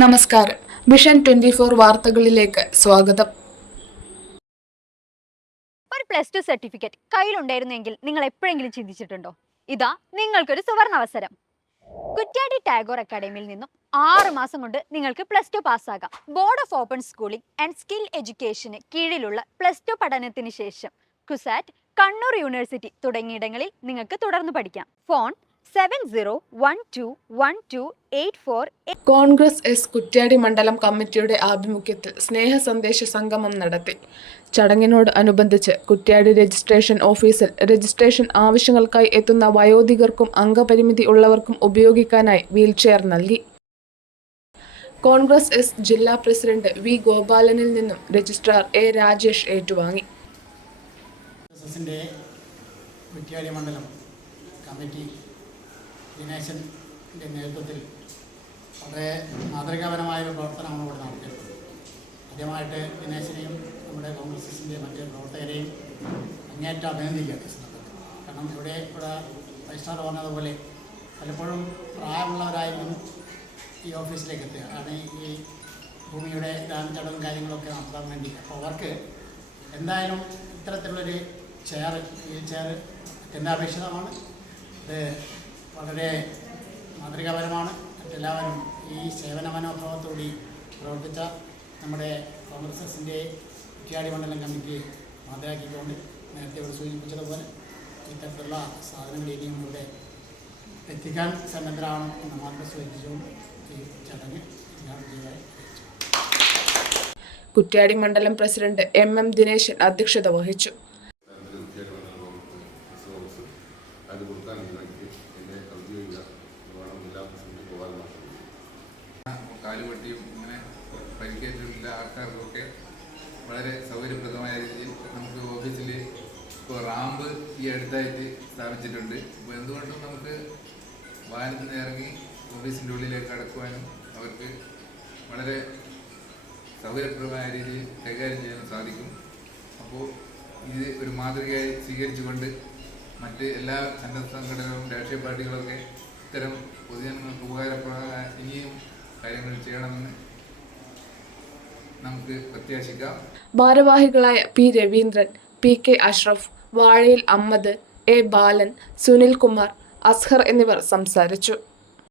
നമസ്കാരം. Vision twenty four വാർത്തകളിലേക്ക് സ്വാഗതം. ഒരു പ്ലസ് ടു സർട്ടിഫിക്കറ്റ് കയ്യിലുണ്ടായിരുന്നെങ്കിൽ നിങ്ങൾ എപ്പോഴെങ്കിലും ചിന്തിച്ചിട്ടുണ്ടോ? ഇതാ നിങ്ങൾക്കൊരു സുവർണ അവസരം കുറ്റ്യാടി ടാഗോർ അക്കാഡമിയിൽ നിന്നും ആറ് മാസം കൊണ്ട് നിങ്ങൾക്ക് plus two പാസ്സാകാം. Board of open schooling and skill എഡ്യൂക്കേഷന് കീഴിലുള്ള പ്ലസ് ടു പഠനത്തിന് ശേഷം കുസാറ്റ് കണ്ണൂർ യൂണിവേഴ്സിറ്റി തുടങ്ങിയിടങ്ങളിൽ നിങ്ങൾക്ക് തുടർന്ന് പഠിക്കാം. Phone seven zero one two one two eight four Congress S Kuttiadi മണ്ഡലം കമ്മിറ്റിയുടെ ആഭിമുഖ്യത്തിൽ സ്നേഹ സന്ദേശ സംഗമം നടത്തി. ചടങ്ങിനോട് അനുബന്ധിച്ച് കുറ്റ്യാടി രജിസ്ട്രേഷൻ ഓഫീസിൽ രജിസ്ട്രേഷൻ ആവശ്യങ്ങൾക്കായി എത്തുന്ന വയോധികർക്കും അംഗപരിമിതി ഉള്ളവർക്കും ഉപയോഗിക്കാനായി വീൽചെയർ നൽകി. കോൺഗ്രസ് എസ് ജില്ലാ പ്രസിഡന്റ് വി ഗോപാലനിൽ നിന്നും രജിസ്ട്രാർ എ രാജേഷ് ഏറ്റുവാങ്ങി. കുറ്റ്യാടി മണ്ഡലം കമ്മിറ്റി ദിനേശന്റെ നേതൃത്വത്തിൽ വളരെ മാതൃകാപരമായ ഒരു പ്രവർത്തനമാണ് ഇവിടെ നടത്തിയത് ആദ്യമായിട്ട് ദിനേശനെയും നമ്മുടെ കോൺഗ്രസ് എസിന്റെ മറ്റ് പ്രവർത്തകരെയും അങ്ങേറ്റം അഭിനന്ദിക്കുകയാണ് കാരണം ഇവിടെ ഇവിടെ ഫൈവ് സ്റ്റാർ പറഞ്ഞതുപോലെ പലപ്പോഴും പ്രായമുള്ളവരായിരുന്നു ഈ ഓഫീസിലേക്ക് എത്തുക. കാരണം ഈ ഭൂമിയുടെ ദാനച്ചടവും കാര്യങ്ങളൊക്കെ നടത്താൻ വേണ്ടി. അപ്പോൾ അവർക്ക് എന്തായാലും ഇത്തരത്തിലുള്ളൊരു ചെയർ വീൽ ചെയർ അത്യന്താപേക്ഷിതമാണ്. ഇത് വളരെ മാതൃകാപരമാണ്. മറ്റെല്ലാവരും ഈ സേവന മനോഭാവത്തോടി പ്രവർത്തിച്ച നമ്മുടെ കോൺഗ്രസ് എസിന്റെ കുറ്റ്യാടി മണ്ഡലം കമ്മിറ്റി മാതൃകയാക്കിക്കൊണ്ട് നേരത്തെ ഇവിടെ സൂചിപ്പിച്ചതുപോലെ ഇത്തരത്തിലുള്ള സാധനങ്ങൾ ഇനിയും ഇവിടെ എത്തിക്കാൻ സന്നദ്ധരാണ് എന്ന് മാത്രം സൂചിപ്പിച്ചുകൊണ്ട് ഈ ചടങ്ങ് കുറ്റ്യാടി മണ്ഡലം പ്രസിഡന്റ് എം എം ദിനേശൻ അധ്യക്ഷത വഹിച്ചു. അത് കൊടുക്കാൻ എനിക്ക് എന്റെ ഔദ്യോഗിക നിർവഹണം ജില്ലാ പ്രസിഡന്റ് ഗോപാൽ കാലുപട്ടിയും ഇങ്ങനെ പരിക്കേറ്റിട്ടുള്ള ആൾക്കാർക്കൊക്കെ വളരെ സൗകര്യപ്രദമായ രീതിയിൽ നമുക്ക് ഓഫീസിൽ ഇപ്പോൾ റാമ്പ് ഈ അടുത്തായിട്ട് സ്ഥാപിച്ചിട്ടുണ്ട്. അപ്പോൾ എന്തുകൊണ്ടും നമുക്ക് വാഹനത്തിൽ നിന്ന് ഇറങ്ങി ഓഫീസിന്റെ ഉള്ളിലേക്ക് കടക്കുവാനും അവർക്ക് വളരെ സൗകര്യപ്രദമായ രീതിയിൽ കൈകാര്യം ചെയ്യാൻ സാധിക്കും. അപ്പോൾ ഇത് ഒരു മാതൃകയായി സ്വീകരിച്ചുകൊണ്ട് മറ്റ് എല്ലാ സന്നദ്ധ സംഘടനകളും രാഷ്ട്രീയ പാർട്ടികളൊക്കെ ഇത്തരം പൊതുജനങ്ങൾക്ക് ഉപകാരപ്രദമായ ഇനിയും കാര്യങ്ങൾ ചെയ്യണമെന്ന് നമുക്ക് പ്രത്യാശിക്കാം. ഭാരവാഹികളായ P Raveendran P K Ashraf Vazhayil Ammad A Balan Sunil Kumar Azhar എന്നിവർ സംസാരിച്ചു.